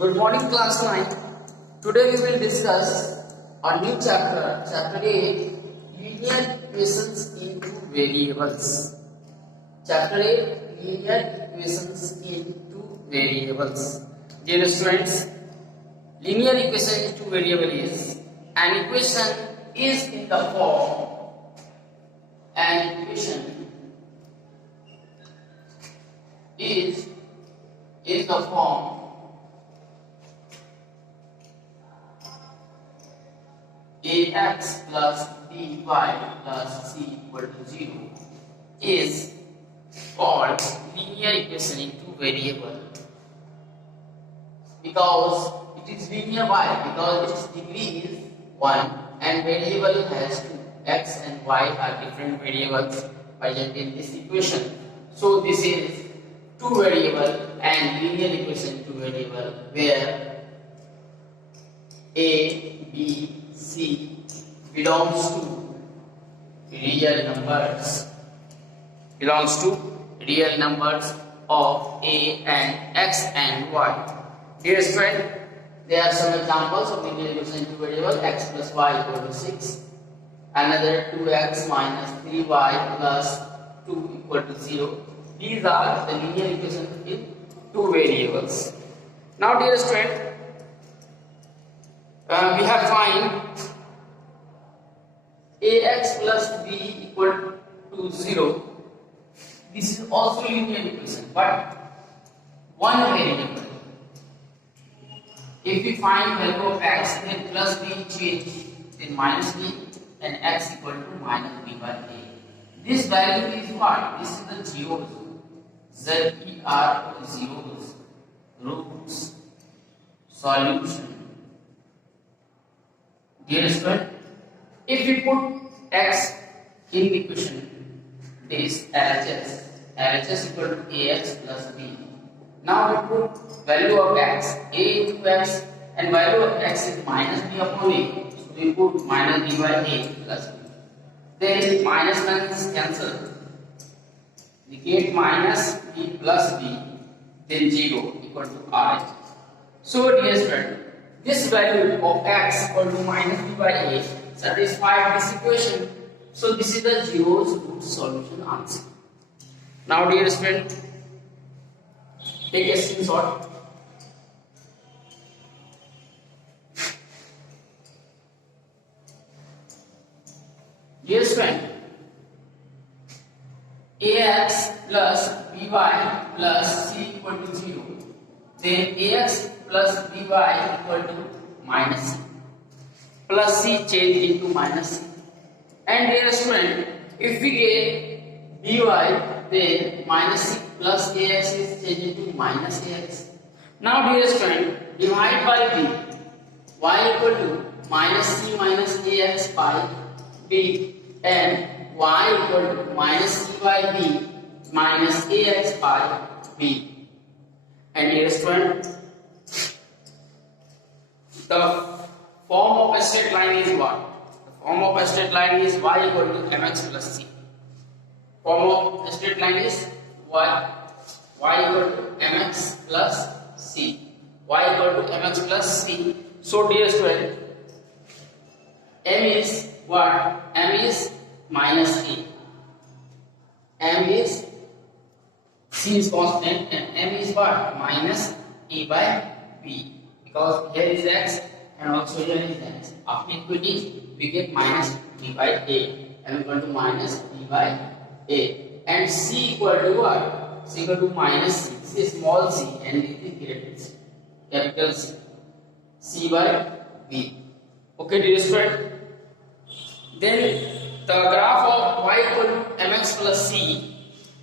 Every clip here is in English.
Good morning, class 9. Today we will discuss a new chapter, chapter 8, linear equations in two variables. Chapter 8, linear equations in two variables. Dear students, linear equation in two variables is an equation is in the form ax plus by plus c equal to 0 is called linear equation in two variables because it is linear. Why? Because its degree is 1 and variable has 2. X and y are different variables present in this equation. So this is two variable and linear equation two variable where a, b, c belongs to real numbers of a and x and y. Dear friend, there are some examples of linear equation two variable x plus y equal to 6, another 2x minus 3y plus 2 equal to 0. These are the linear equations in two variables. Now dear friend, we have find ax plus b equal to 0. This is also linear equation, but one variable. If we find value of x, then plus b change, then minus b, and x equal to minus b by a. This value is what? This is the zeros. ZER zeros. Roots. Solution. Dear student, if we put x in the equation, this LHS equal to ax plus b. Now we put value of x, a into x, and value of x is minus b upon a. So we put minus b by a plus b. Then minus minus cancel. Negate minus b plus b, then 0 equal to I. So dear friend, this value of x equal to minus b by a satisfies this equation. So this is the zeros root solution answer. Now dear friend, take a screenshot. Dear friend, ax plus by plus c equal to 0. Then ax plus by equal to minus c. Plus c change into minus c. And dear student, if we get by, then minus c plus ax is changed into minus ax. Now dear student, divide by b. Y equal to minus c minus ax by b, and y equal to minus c by b minus ax by b. And dear student, the form of a straight line is what? The form of a straight line is y equal to mx plus c. Form of a straight line is y equal to mx plus c. Y equal to mx plus c. So dear student, m is what? M is minus a. M is c is constant and m is what? Minus a by b. Because here is x and also here is x. After equity, we get minus b by a. M equal to minus b by a. And c equal to what? C equal to minus c. This is small c and this is greater c. Capital C. C by b. Okay, dear student. Then the graph of y equal to mx plus c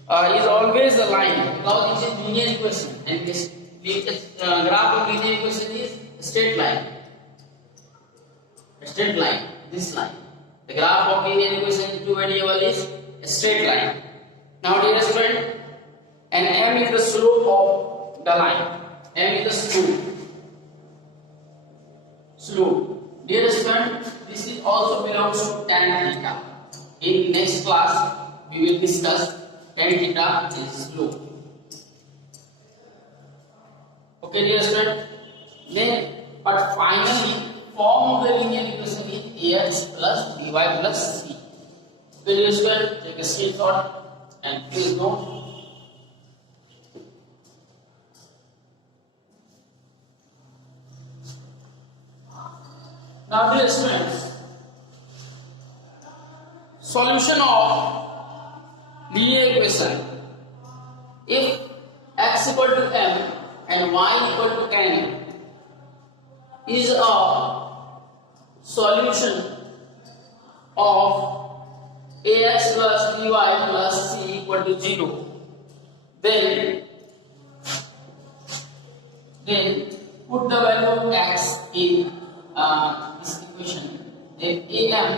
is always a line because it is linear equation, and this graph of linear equation is a straight line. A straight line. This line. The graph of linear equation in two variable is a straight line. Now dear student, and m is the slope of the line. M is the slope. Dear student, this is also belongs to tan theta. In next class, we will discuss tan theta is slope. Okay, dear student. Then, but finally, form of the linear equation is ax plus by plus c. Very well, take a screenshot and please note. Now, dear students, solution of linear equation. If x equal to m and y equal to n is a solution of ax plus by plus c equal to 0, then put the value of x in this equation. Then am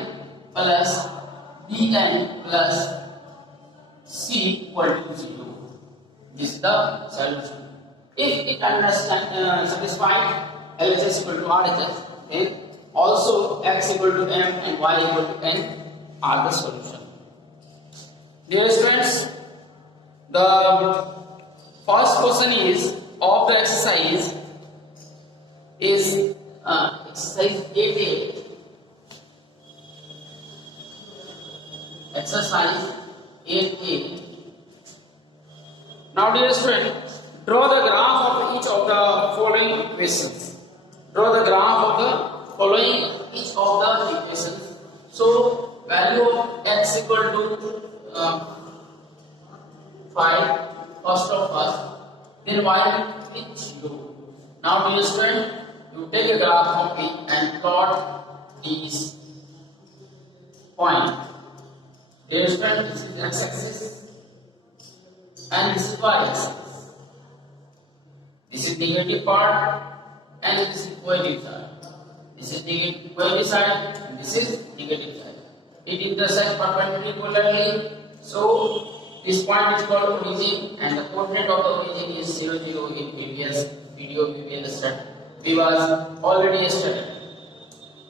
plus bn plus c equal to 0. This is the solution. If it satisfied LHS equal to RHS, then also x equal to m and y equal to n are the solution. Dear students, the first question is of the exercise is exercise 8A. Exercise 8A. Now, dear student, draw the graph of each of the following equations. Draw the graph of the following each of the equations. So, value of x equal to 5, first of first, then y is 0. Now, dear student, you take a graph of it and plot these points. Dear student, this is x-axis and this is y-axis. This is negative part and this is positive side. This is negative positive side and this is negative side. It intersects perpendicularly. So this point is called origin and the coordinate of the origin is 0, 0 in previous video we was already studied.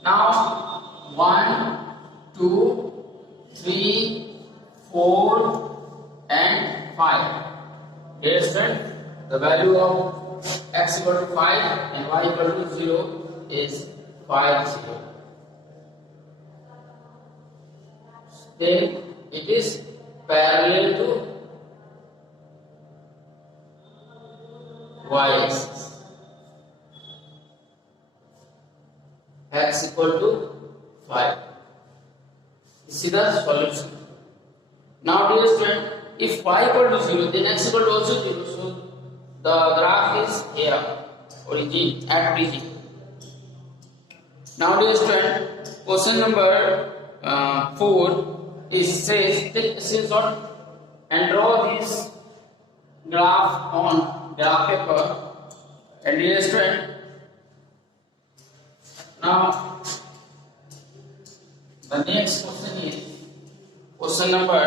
Now 1, 2, 3, 4 and 5. Dear student, the value of x equal to 5 and y equal to 0 is 5, 0. Then it is parallel to y-axis. X equal to 5. This is the solution. Now, dear student, if y equal to 0, then x equal to also 0. So the graph is here, origin, at origin. Now, dear student, question number 4 is says take a screenshot and draw this graph on graph paper. And dear student, now the next question is question number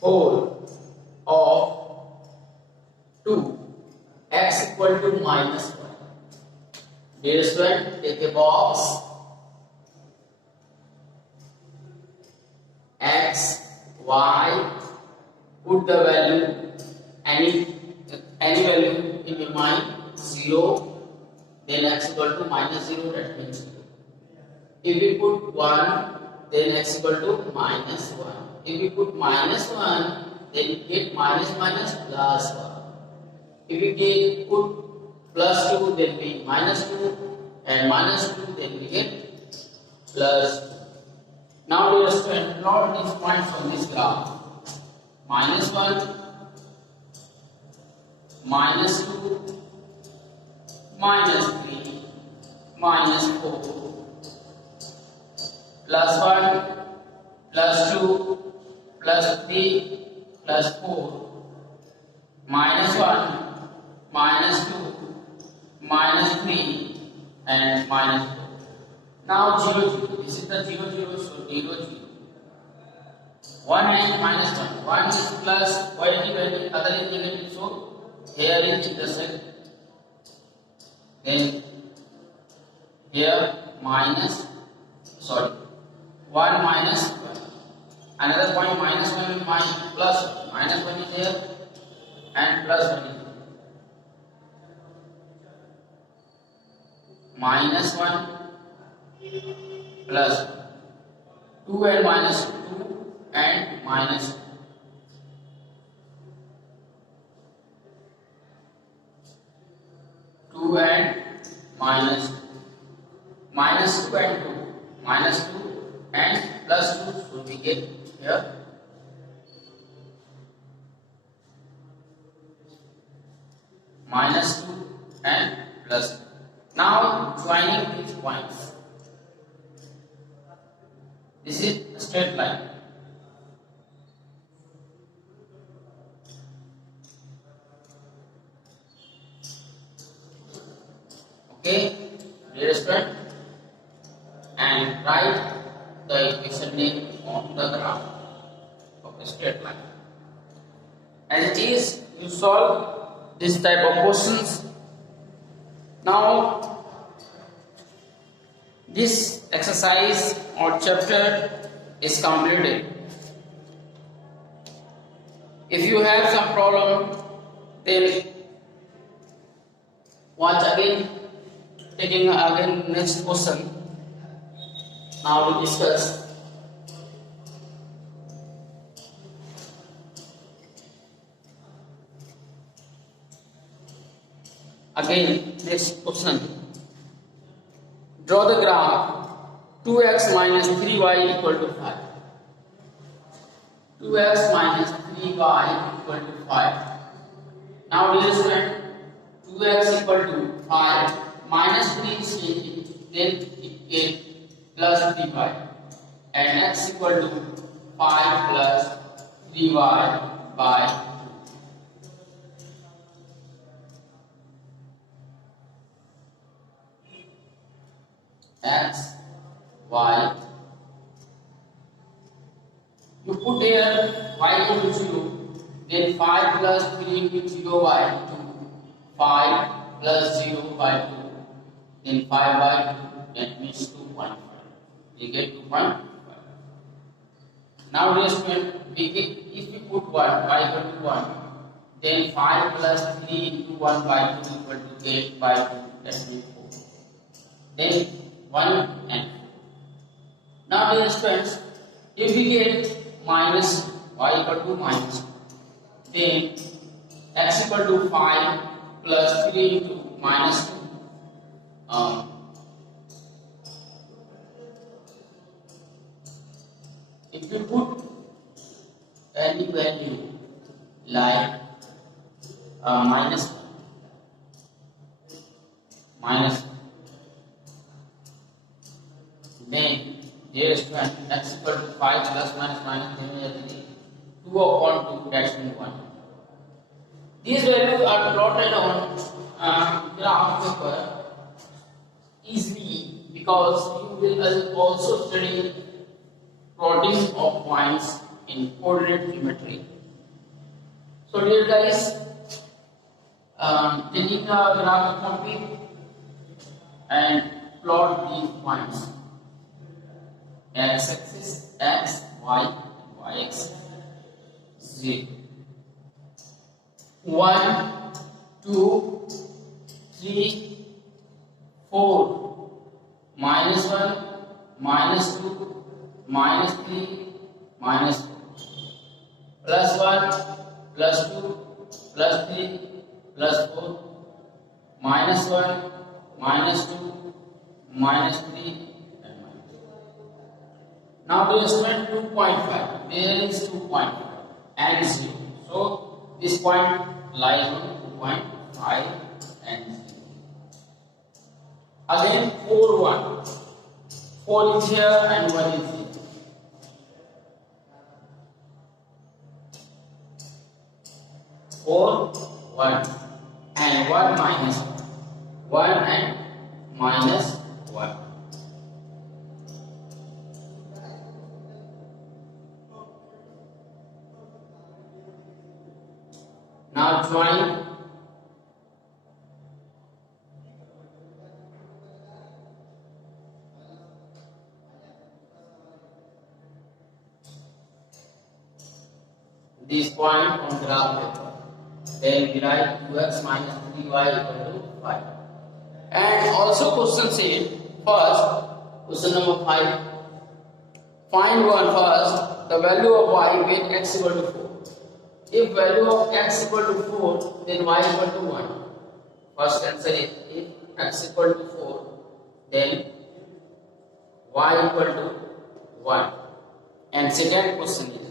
4 of 2 x equal to minus 1. Dear student, take a box x, y, put the value any value in your mind, 0, then x equal to minus 0, that means 0. If we put 1, then x equal to minus 1. If we put minus 1, then we get minus minus plus 1. If we put plus 2, then we minus 2, and minus 2, then we get plus 2. Now we will plot these points on this graph. Minus 1, minus 2, minus 3, minus 4, plus 1, plus 2, plus 3, plus 4, minus 1, minus 2, minus 3, and minus 4. Now 0, 0. This is the 0, 0, so 0, 0. 1 and minus 1. 1 is plus, positive and other is negative, so here is intersect. Then here minus, 1 minus 1. Another point minus 1 minus plus 1. Minus 1 is here, and plus 1 is minus 1 plus 2 and minus 2 and minus 2 and minus 2 and 2 minus 2 and plus 2, so we get here minus 2 and plus 2. Now joining these points, this is a straight line. Okay, dear student, and write the equation name on the graph of a straight line. As it is, you solve this type of questions. Now, this exercise or chapter is completed. If you have some problem, then watch again, taking again next question. Now we discuss. Again, next question. Draw the graph 2x minus 3y equal to 5. 2x minus 3y equal to 5. Now, dear student, 2x equal to 5 minus 3 is changing, then it gets plus 3y, and x equal to 5 plus 3y by x, y. You put here y equal to 0, then 5 plus 3 into 0 by 2, 5 plus 0 by 2, then 5 by 2, that means 2.5. You get 2.5. Now, dear student, if we put 1, y equal to 1, then 5 plus 3 into 1 by 2 equal to 8 by 2, that means 4. Then 1 and 4. Now, dear students, if we get minus y equal to minus 2, then x equal to 5 plus 3 into minus 2. If you put any value like minus 1, then dear student, x equal to 5 plus minus minus 2 upon 2, that's 1. These values are plotted on graph paper easily, because you will also study plotting of points in coordinate geometry. So, dear guys, taking a graph complete and plot these points. X axis x, y axis 0. 1, 2, 3, 4, minus 1, minus 2, minus 3, minus 4, plus 1, plus 2, plus 3, plus 4, minus 1, minus 2, minus 3, and minus 4. Now, dear student, 2.5. There is 2.5 and 0. So, this point lies on 2.5 and 0. Again, 4, 1. 4 is here and 1 is here. 4, 1 and 1 minus 1. 1 and minus 1. Now join this point on graph paper. Then we write 2x minus 3y equal to 5. And also question says, first, question number 5. Find one first, the value of y when x equal to 4. If value of x equal to 4, then y equal to 1. First answer is, if x equal to 4, then y equal to 1. And second question is,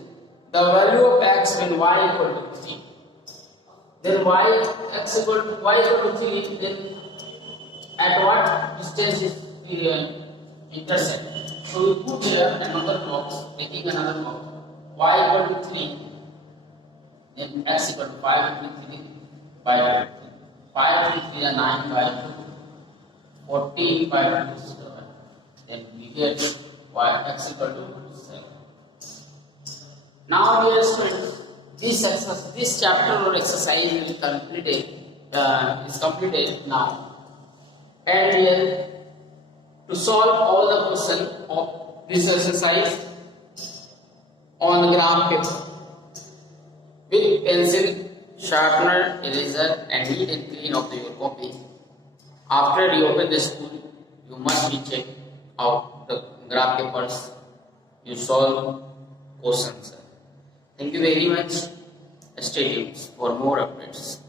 the value of x when y equal to 3. Then y equal to 3, then at what distance is intercept? So we put here another box, taking another box. Y equal to 3, then x equal to 5 into 3 by 3. 5 into 3 is 9 by 2. 14 by 2 is 7. Then we get y x equal to 7. Now dear students, this chapter or exercise is completed now. And here to solve all the questions of this exercise on the graph paper with pencil, sharpener, eraser, and neat and clean of your copy. After you open the school, you must be check out the graph papers. You solve questions. Thank you very much. Stay tuned for more updates.